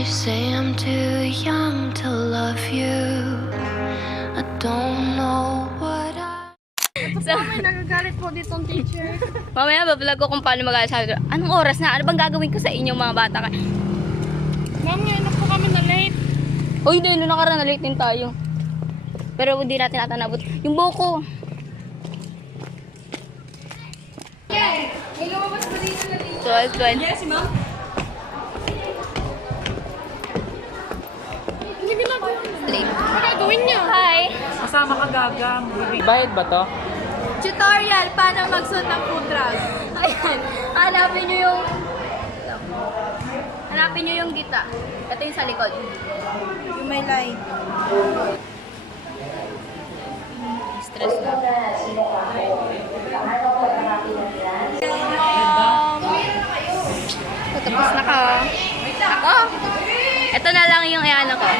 They say I'm too young to love you. I don't know what I... So, May nagagalit po ditong teacher. mamaya bablog ko kung paano mag-asabi. Anong oras na? Ano bang gagawin ko sa inyong mga bata? Ma'am, ngayon na po kami na late. O hindi, no nakaraan na late din tayo. Pero hindi natin natanabot. Yung buko. May lumabas ba dito na dito? 12:20. Yes, ma'am. Hindi ginagawa. Late. Ano gagawin niya? Hi! Kasama ka gagang. Bayad ba to? Tutorial, paano magsuot ng food drug. Ayan. Hanapin nyo yung... Hanapin nyo yung gita. Ito yung sa likod. Yung may line. Stress lang. Tapos na ka. Ako? Ito na lang yung ano ko.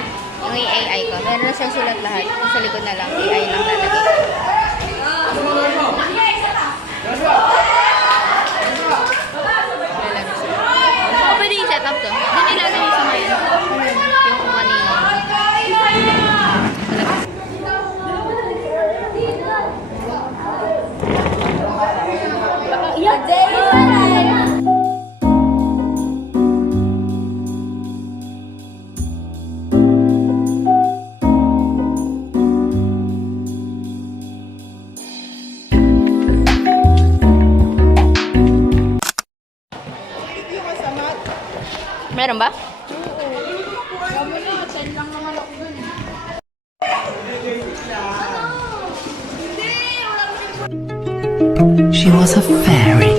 Yung AI ko. Meron na siyang sulat lahat. Sa likod na lang. AI lang lalagay. O pwede yung setup to. Hindi nilalagay yung sa ngayon. Yung kung kanina. Meron ba? She was a fairy.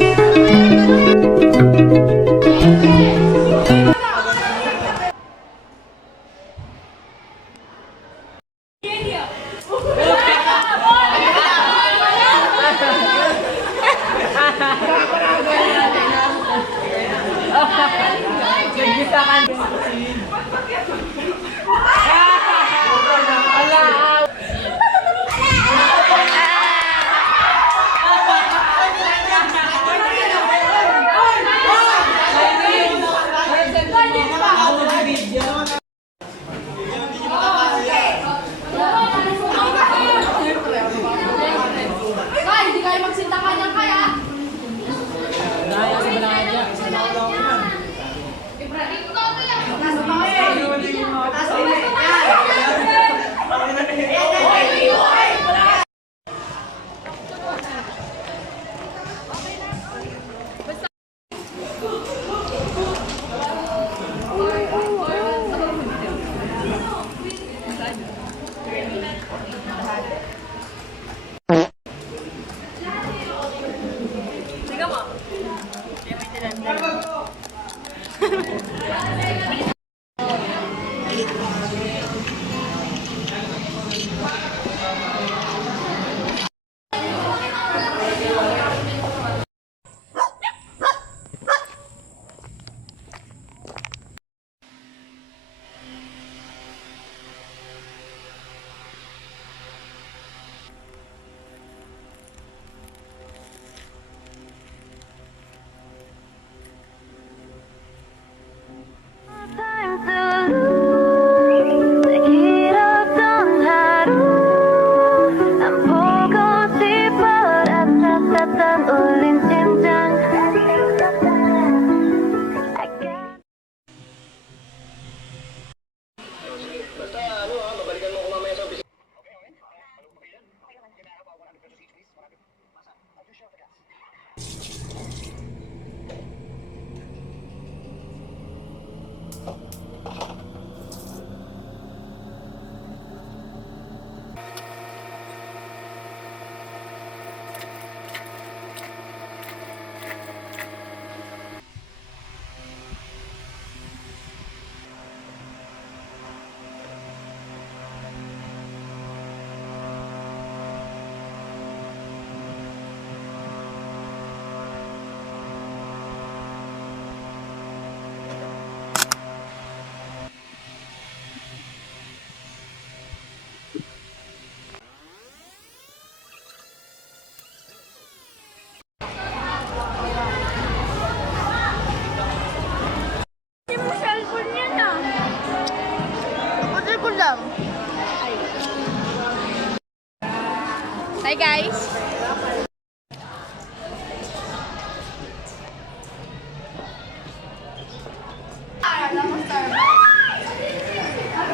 Hi guys!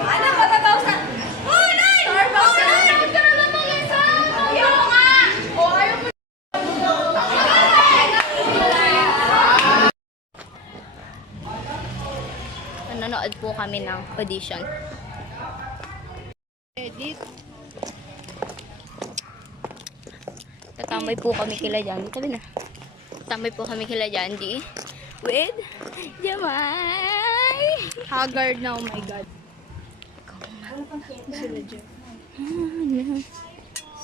Ano ba tabaw sa... Oh, Nay! Starbucks! Oh, Nay! Nagkaroon na ng isa! Ayaw nga! Oh, ayaw mo. Nanonood po kami ng audition. Edit. Tatambay po kami kila Jandy. Tabi na. Tatambay po kami kila Jandy. With Jamay. Haggard na, oh my God.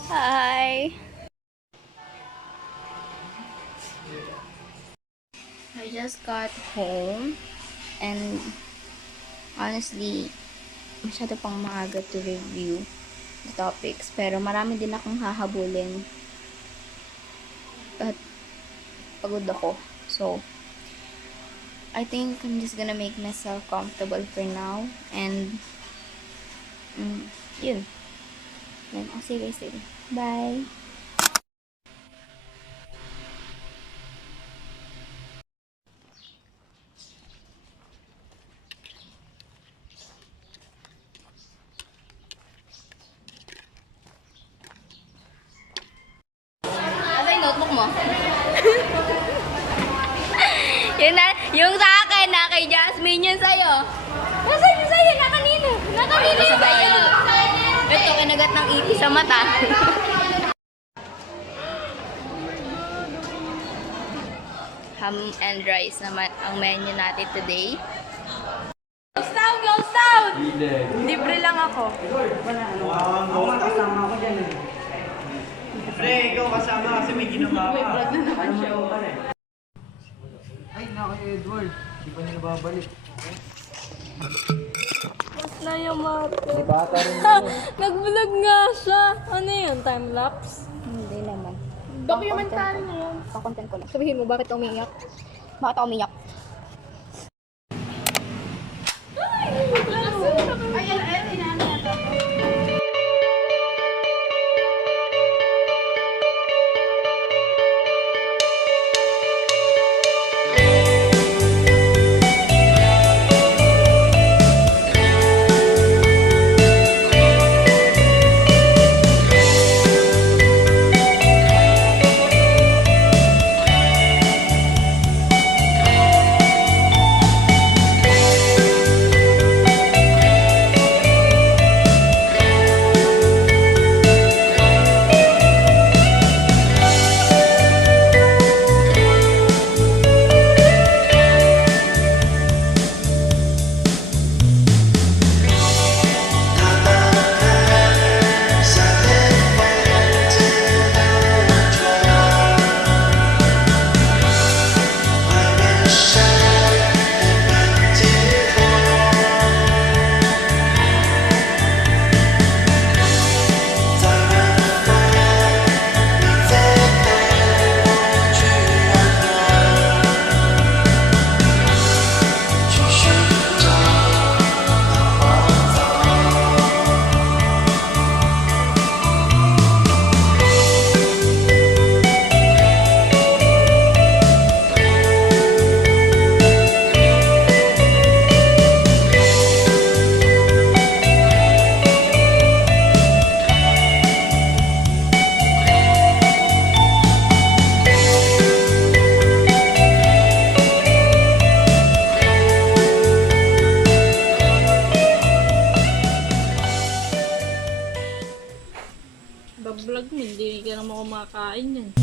Hi. I just got home and honestly, masyado pang maaga to review the topics. Pero marami din akong hahabulin. At pagod ako. So, I think I'm just gonna make myself comfortable for now. And, yun. Then, I'll see you guys later. Bye! Asa yung notebook mo? Yun na, yung sa akin, na kay Jasmine yun sa'yo. Nasa yun sa'yo? Na kanino? Na kanino yun sa'yo? Ito, kinagat ng iti sa mata. Ham and rice naman ang menu natin today. Close down! Libre lang ako. Pre, ikaw kasama kasi may ginawa ka. Ay, nako Edward. Hindi pa niya nababalik. Mas na yung mata. Di bata rin Nag-vlog nga siya. Ano yun? Time-lapse? Hindi naman. Documentary na yun. Pa-content ko lang. Sabihin mo, bakit umiiyak? Bakit ako umiiyak? Bablog mo, hindi ka naman kumakain yan.